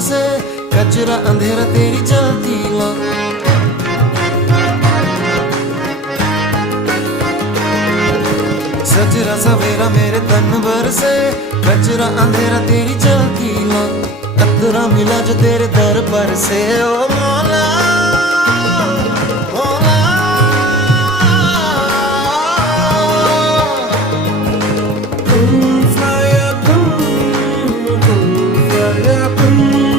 से, कचरा अंधेरा तेरी जलती ला। सजरा सवेरा मेरे तन भर से, कचरा अंधेरा तेरी जलती ला। अतरा मिला जो तेरे दर पर से, ओ मौला